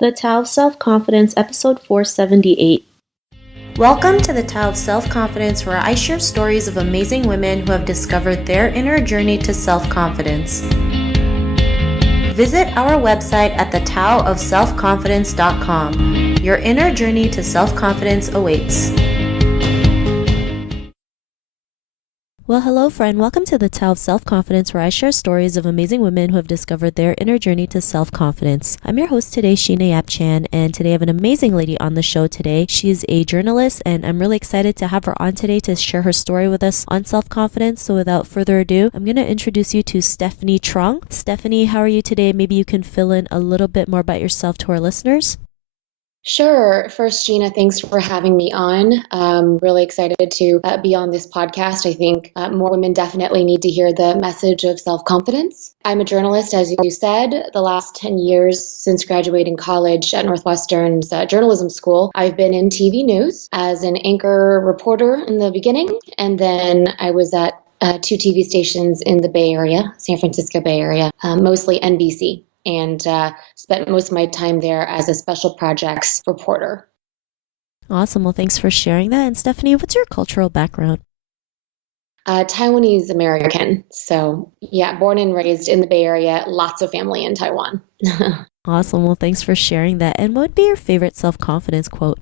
The Tao of Self-Confidence, episode 478. Welcome to the Tao of Self-Confidence, where I share stories of amazing women who have discovered their inner journey to self-confidence. Visit our website at thetaoofselfconfidence.com. Your inner journey to self-confidence awaits. Well, hello friend. Welcome to the Tao of Self-Confidence, where I share stories of amazing women who have discovered their inner journey to self-confidence. I'm your host today, Sheena Yap-Chan, and today I have an amazing lady on the show today. She is a journalist, and I'm really excited to have her on today to share her story with us on self-confidence. So without further ado, I'm going to introduce you to Stephanie Chuang. Stephanie, how are you today? Maybe you can fill in a little bit more about yourself to our listeners. Sure. First, Gina, thanks for having me on. Really excited to be on this podcast. I think more women definitely need to hear the message of self-confidence. I'm a journalist, as you said. The last 10 years since graduating college at Northwestern's journalism school, I've been in TV news as an anchor reporter in the beginning, and then I was at two TV stations in the Bay Area, San Francisco Bay Area, mostly NBC. And spent most of my time there as a special projects reporter. Awesome. Well, thanks for sharing that. And Stephanie, what's your cultural background? Taiwanese American. So yeah, born and raised in the Bay Area, lots of family in Taiwan. Awesome. Well, thanks for sharing that. And what would be your favorite self-confidence quote?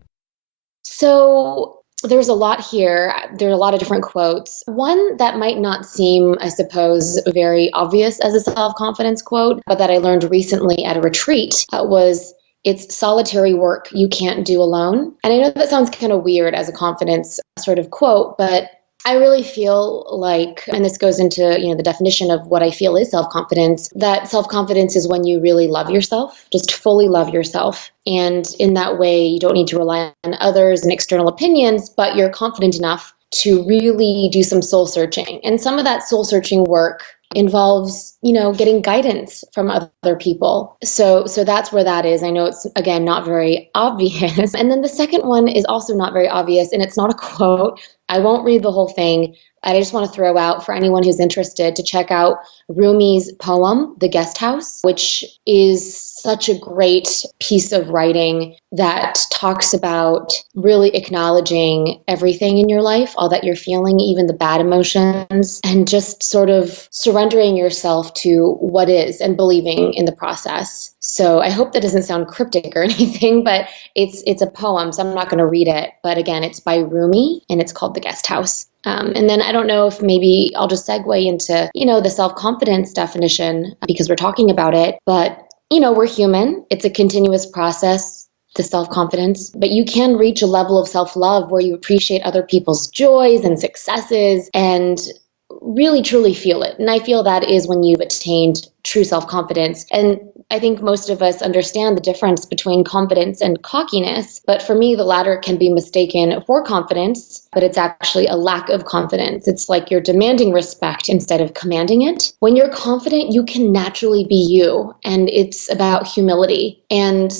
So there's a lot here. There are a lot of different quotes. One that might not seem, I suppose, very obvious as a self-confidence quote, but that I learned recently at a retreat was, "It's solitary work you can't do alone." And I know that sounds kind of weird as a confidence sort of quote, but I really feel like, and this goes into, the definition of what I feel is self-confidence, that self-confidence is when you really love yourself, just fully love yourself. And in that way, you don't need to rely on others and external opinions, but you're confident enough to really do some soul searching. And some of that soul searching work involves, getting guidance from other people. So that's where that is. I know it's, again, not very obvious. And then the second one is also not very obvious, and it's not a quote. I won't read the whole thing. I just want to throw out for anyone who's interested to check out Rumi's poem, The Guest House, which is such a great piece of writing that talks about really acknowledging everything in your life, all that you're feeling, even the bad emotions, and just sort of surrendering yourself to what is and believing in the process. So I hope that doesn't sound cryptic or anything, but it's a poem, so I'm not going to read it. But again, it's by Rumi, and it's called The Guest House. And then I don't know if maybe I'll just segue into, the self-confidence definition because we're talking about it. But, we're human. It's a continuous process, the self-confidence. But you can reach a level of self-love where you appreciate other people's joys and successes and really truly feel it. And I feel that is when you've attained true self-confidence. And I think most of us understand the difference between confidence and cockiness. But for me, the latter can be mistaken for confidence, but it's actually a lack of confidence. It's like you're demanding respect instead of commanding it. When you're confident, you can naturally be you. And it's about humility. And,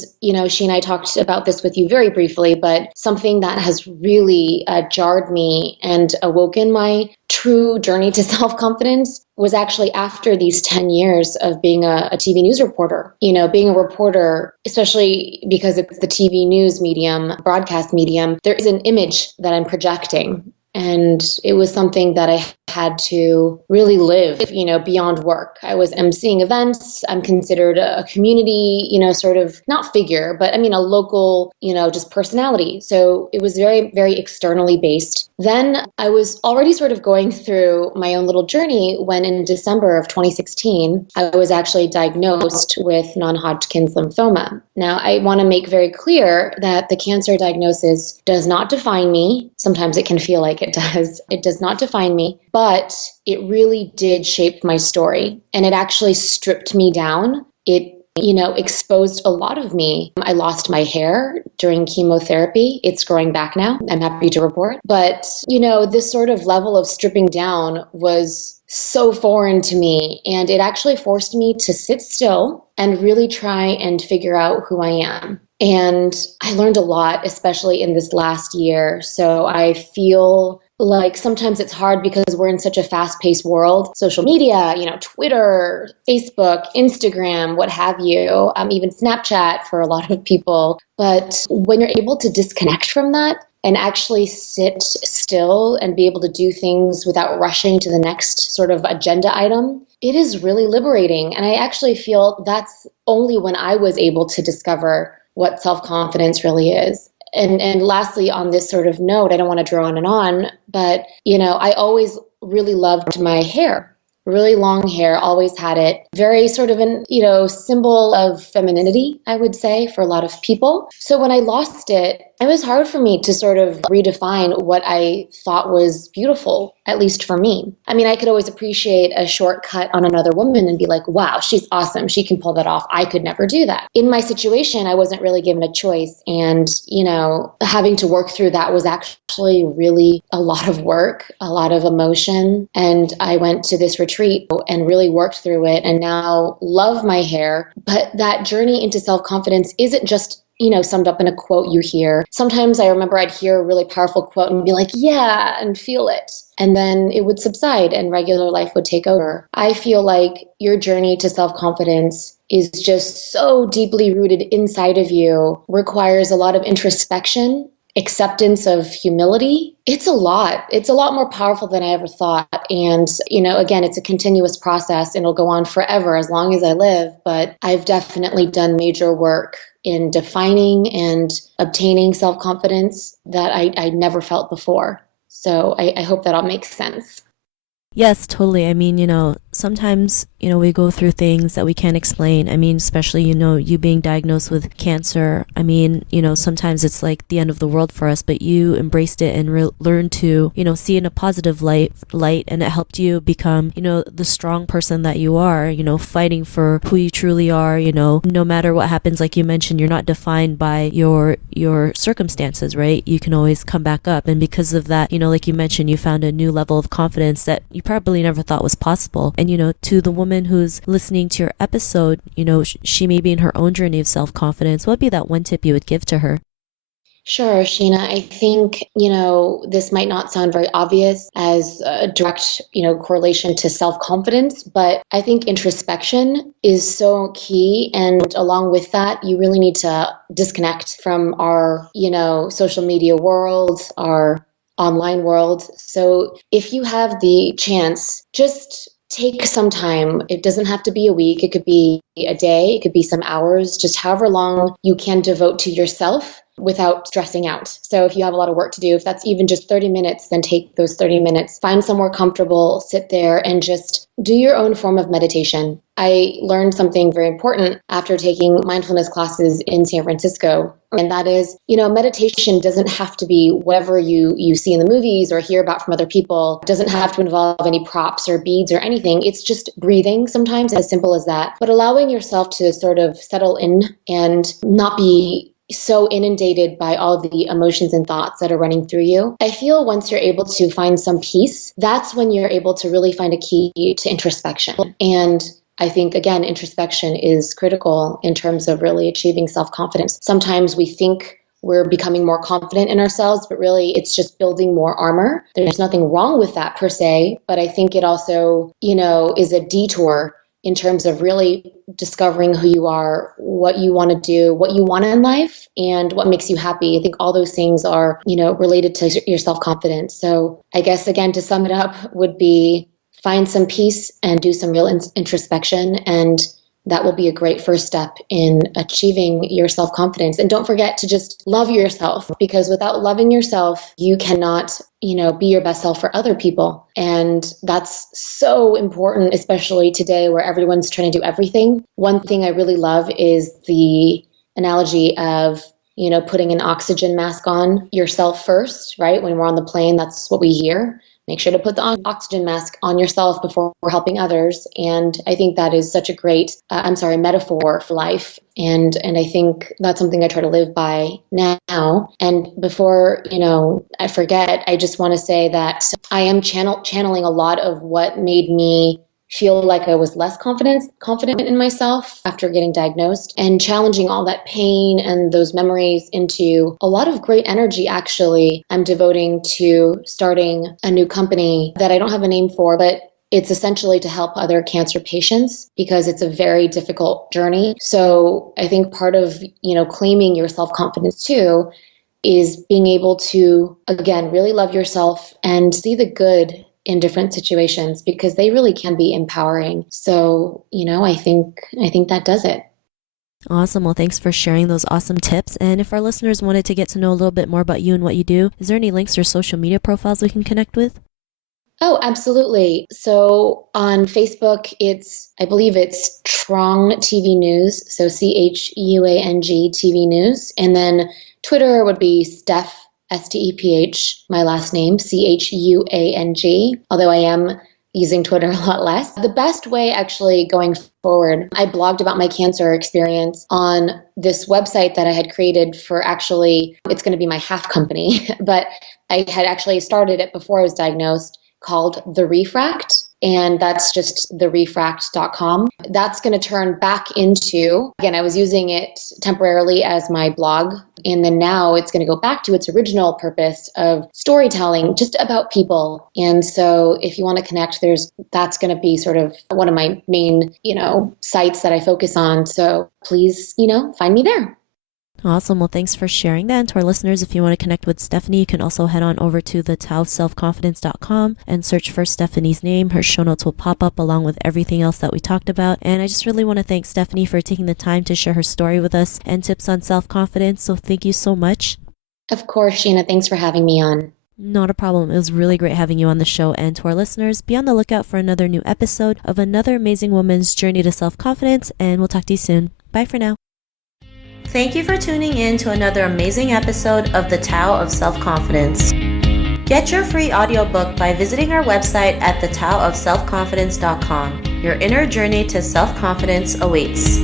she and I talked about this with you very briefly, but something that has really jarred me and awoken my true journey to self-confidence was actually after these 10 years of being a TV news reporter. Being a reporter, especially because it's the TV news medium, broadcast medium, there is an image that I'm projecting. And it was something that I had to really live, beyond work. I was emceeing events. I'm considered a community, sort of not figure, but a local, just personality. So it was very, very externally based. Then I was already sort of going through my own little journey when in December of 2016, I was actually diagnosed with non-Hodgkin's lymphoma. Now, I want to make very clear that the cancer diagnosis does not define me. Sometimes it can feel like it does. It does not define me, but it really did shape my story. And it actually stripped me down. It exposed a lot of me. I lost my hair during chemotherapy. It's growing back now, I'm happy to report. But, this sort of level of stripping down was so foreign to me. And it actually forced me to sit still and really try and figure out who I am. And I learned a lot, especially in this last year. So I feel like sometimes it's hard because we're in such a fast-paced world. Social media, Twitter, Facebook, Instagram, what have you, even Snapchat for a lot of people. But when you're able to disconnect from that and actually sit still and be able to do things without rushing to the next sort of agenda item, it is really liberating. And I actually feel that's only when I was able to discover what self-confidence really is. And lastly, on this sort of note, I don't want to draw on, but, I always really loved my hair. Really long hair, always had it. Very sort of an, symbol of femininity, I would say, for a lot of people. So when I lost it, it was hard for me to sort of redefine what I thought was beautiful, at least for me. I mean, I could always appreciate a short cut on another woman and be like, wow, she's awesome. She can pull that off. I could never do that. In my situation, I wasn't really given a choice. And, having to work through that was actually really a lot of work, a lot of emotion. And I went to this retreat and really worked through it and now love my hair. But that journey into self-confidence isn't just summed up in a quote you hear. Sometimes I remember I'd hear a really powerful quote and be like, yeah, and feel it. And then it would subside and regular life would take over. I feel like your journey to self-confidence is just so deeply rooted inside of you, requires a lot of introspection, acceptance of humility. It's a lot. It's a lot more powerful than I ever thought. And, again, it's a continuous process and it'll go on forever as long as I live. But I've definitely done major work in defining and obtaining self-confidence that I never felt before. So I hope that all makes sense. Yes, totally. I mean, sometimes, we go through things that we can't explain. I mean, especially, you being diagnosed with cancer. I mean, sometimes it's like the end of the world for us, but you embraced it and learned to, see in a positive light, and it helped you become, the strong person that you are, fighting for who you truly are, no matter what happens, like you mentioned, you're not defined by your circumstances, right? You can always come back up. And because of that, like you mentioned, you found a new level of confidence that you probably never thought was possible. And, to the woman who's listening to your episode, she may be in her own journey of self-confidence. What would be that one tip you would give to her? Sure, Sheena. I think, this might not sound very obvious as a direct, correlation to self-confidence, but I think introspection is so key. And along with that, you really need to disconnect from our, social media world, our online world. So if you have the chance, just take some time. It doesn't have to be a week. It could be a day. It could be some hours, just however long you can devote to yourself without stressing out. So if you have a lot of work to do, if that's even just 30 minutes, then take those 30 minutes, find somewhere comfortable, sit there and just do your own form of meditation. I learned something very important after taking mindfulness classes in San Francisco. And that is, meditation doesn't have to be whatever you see in the movies or hear about from other people. It doesn't have to involve any props or beads or anything. It's just breathing sometimes, as simple as that. But allowing yourself to sort of settle in and not be so inundated by all the emotions and thoughts that are running through you. I feel once you're able to find some peace, that's when you're able to really find a key to introspection. And I think, again, introspection is critical in terms of really achieving self-confidence. Sometimes we think we're becoming more confident in ourselves, but really it's just building more armor. There's nothing wrong with that per se, but I think it also, is a detour in terms of really discovering who you are, what you want to do, what you want in life, and what makes you happy. I think all those things are, related to your self-confidence. So I guess, again, to sum it up would be find some peace and do some real introspection. And that will be a great first step in achieving your self-confidence. And don't forget to just love yourself, because without loving yourself, you cannot, be your best self for other people. And that's so important, especially today where everyone's trying to do everything. One thing I really love is the analogy of, putting an oxygen mask on yourself first, right? When we're on the plane, that's what we hear. Make sure to put the oxygen mask on yourself before helping others. And I think that is such a great, metaphor for life. And I think that's something I try to live by now. And before, I forget, I just want to say that I am channeling a lot of what made me feel like I was less confident in myself after getting diagnosed, and challenging all that pain and those memories into a lot of great energy. Actually, I'm devoting to starting a new company that I don't have a name for, but it's essentially to help other cancer patients because it's a very difficult journey. So I think part of, claiming your self-confidence too is being able to, again, really love yourself and see the good in different situations, because they really can be empowering. So, I think that does it. Awesome. Well, thanks for sharing those awesome tips. And if our listeners wanted to get to know a little bit more about you and what you do, is there any links or social media profiles we can connect with? Oh, absolutely. So on Facebook, I believe it's Chuang TV News. So Chuang TV News. And then Twitter would be Steph, Steph, my last name, Chuang, although I am using Twitter a lot less. The best way actually going forward, I blogged about my cancer experience on this website that I had created for it's going to be my half company, but I had actually started it before I was diagnosed, called The Refract. And that's just therefract.com. That's going to turn back into, again, I was using it temporarily as my blog. And then now it's going to go back to its original purpose of storytelling, just about people. And so if you want to connect, that's going to be sort of one of my main, sites that I focus on. So please, find me there. Awesome. Well, thanks for sharing that. And to our listeners, if you want to connect with Stephanie, you can also head on over to thetaoofselfconfidence.com and search for Stephanie's name. Her show notes will pop up along with everything else that we talked about. And I just really want to thank Stephanie for taking the time to share her story with us and tips on self-confidence. So thank you so much. Of course, Sheena. Thanks for having me on. Not a problem. It was really great having you on the show. And to our listeners, be on the lookout for another new episode of another amazing woman's journey to self-confidence. And we'll talk to you soon. Bye for now. Thank you for tuning in to another amazing episode of The Tao of Self-Confidence. Get your free audiobook by visiting our website at thetaoofselfconfidence.com. Your inner journey to self-confidence awaits.